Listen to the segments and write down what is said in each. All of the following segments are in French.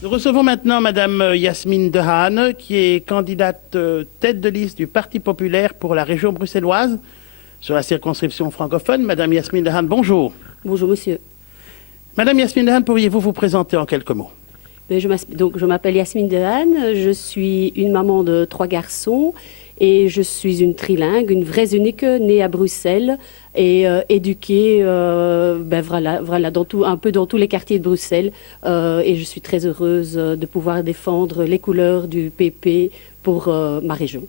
Nous recevons maintenant Madame Yasmine Dehaene, qui est candidate tête de liste du Parti populaire pour la région bruxelloise sur la circonscription francophone. Madame Yasmine Dehaene, bonjour. Bonjour monsieur. Madame Yasmine Dehaene, pourriez-vous vous présenter en quelques mots? Je m'appelle Yasmine Dehaene, je suis une maman de 3 garçons et je suis une trilingue, une vraie unique, née à Bruxelles et éduquée un peu dans tous les quartiers de Bruxelles. Et je suis très heureuse de pouvoir défendre les couleurs du PP pour ma région.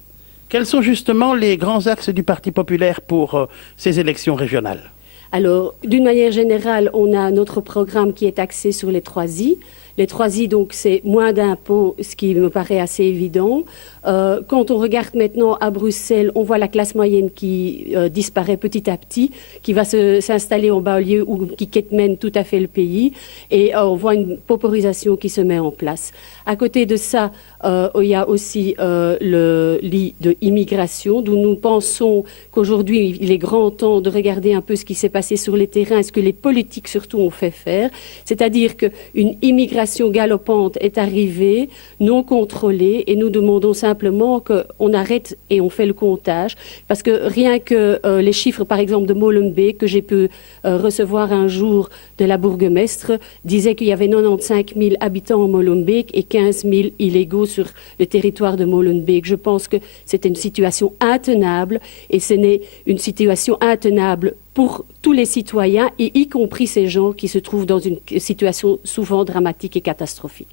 Quels sont justement les grands axes du Parti populaire pour ces élections régionales? Alors, d'une manière générale, on a notre programme qui est axé sur les 3 I. Les 3 I, donc, c'est moins d'impôts, ce qui me paraît assez évident. Quand on regarde maintenant à Bruxelles, on voit la classe moyenne qui disparaît petit à petit, qui va s'installer en banlieue ou qui quétmène tout à fait le pays. Et on voit une pauperisation qui se met en place. À côté de ça, il y a aussi le lit de immigration, d'où nous pensons qu'aujourd'hui, il est grand temps de regarder un peu ce qui s'est passé sur les terrains, ce que les politiques surtout ont fait faire. C'est-à-dire qu'une immigration galopante est arrivée, non contrôlée, et nous demandons simplement qu'on arrête et on fait le comptage. Parce que rien que les chiffres, par exemple, de Molenbeek, que j'ai pu recevoir un jour de la bourgmestre, disaient qu'il y avait 95 000 habitants en Molenbeek et 15 000 illégaux sur le territoire de Molenbeek. Je pense que c'est une situation intenable et ce n'est une situation intenable pour tous les citoyens, et y compris ces gens qui se trouvent dans une situation souvent dramatique et catastrophique.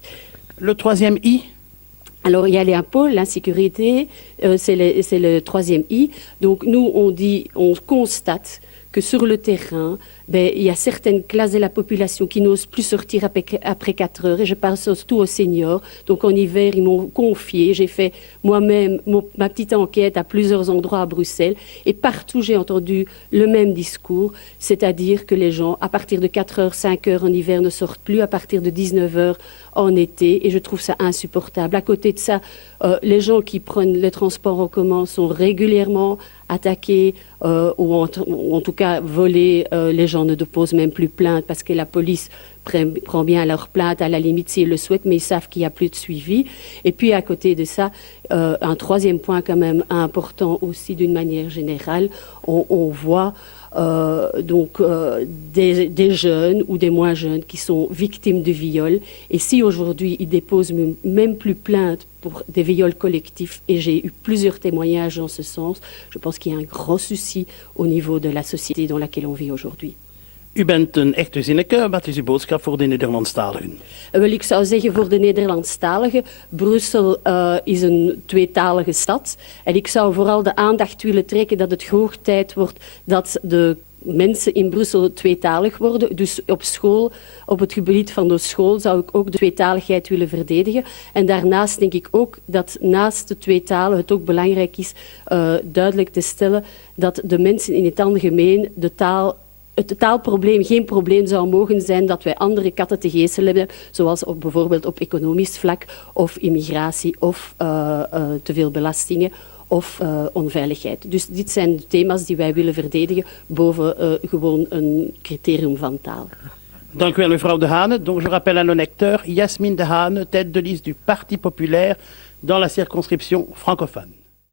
Le 3e I? Alors, il y a les impôts, l'insécurité, c'est le 3e I. Donc, nous, on constate que sur le terrain, il y a certaines classes de la population qui n'osent plus sortir après 4 heures, et je parle surtout aux seniors. Donc en hiver, ils m'ont confié, j'ai fait moi-même ma petite enquête à plusieurs endroits à Bruxelles, et partout j'ai entendu le même discours, c'est-à-dire que les gens, à partir de 4 heures, 5 heures en hiver, ne sortent plus, à partir de 19 heures en été, et je trouve ça insupportable. À côté de ça, les gens qui prennent les transports en commun sont régulièrement attaqués ou en tout cas volés. Les gens ne déposent même plus plainte parce que la police prend bien leur plainte à la limite s'ils le souhaitent, mais ils savent qu'il n'y a plus de suivi. Et puis à côté de ça, un 3e point quand même important aussi d'une manière générale, on voit des jeunes ou des moins jeunes qui sont victimes de viol. Et si aujourd'hui ils déposent même plus plainte pour des viols collectifs, et j'ai eu plusieurs témoignages en ce sens, je pense qu'il y a un grand souci au niveau de la société dans laquelle on vit aujourd'hui. U bent een echte zinneke. Wat is uw boodschap voor de Nederlandstaligen? Wel, ik zou zeggen voor de Nederlandstaligen, Brussel is een tweetalige stad. En ik zou vooral de aandacht willen trekken dat het hoog tijd wordt dat de mensen in Brussel tweetalig worden. Dus op school, op het gebied van de school, zou ik ook de tweetaligheid willen verdedigen. En daarnaast denk ik ook dat naast de twee talen het ook belangrijk is duidelijk te stellen dat de mensen in het algemeen het taalprobleem geen probleem zou mogen zijn dat wij andere katten te geeselen hebben, zoals bijvoorbeeld op economisch vlak of immigratie of te veel belastingen of onveiligheid. Dus dit zijn de thema's die wij willen verdedigen boven gewoon een criterium van taal. Dank u wel, mevrouw Dehaene. Donc je rappelle à nos lecteurs, Yasmine Dehaene, tête de liste du Parti populaire dans la circonscription francophone.